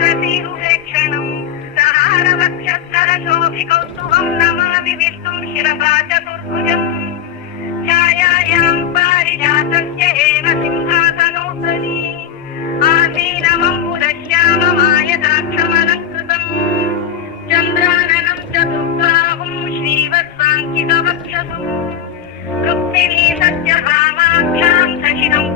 सरसीरुवेक्षणं सहारवक्षस्थलशोभिकौस्तुभं नमामि विष्णुं शिरसा चतुर्भुजम् छायायां पारिजातस्य हेम सिंहासनोपरि आसीनमम्बुदश्याममायदाक्षमलङ्कृतम् चन्द्राननं चतुर्बाहुं श्रीवत्साङ्कितवक्षसु रुक्मिणी सत्यभामाभ्यां सशिरं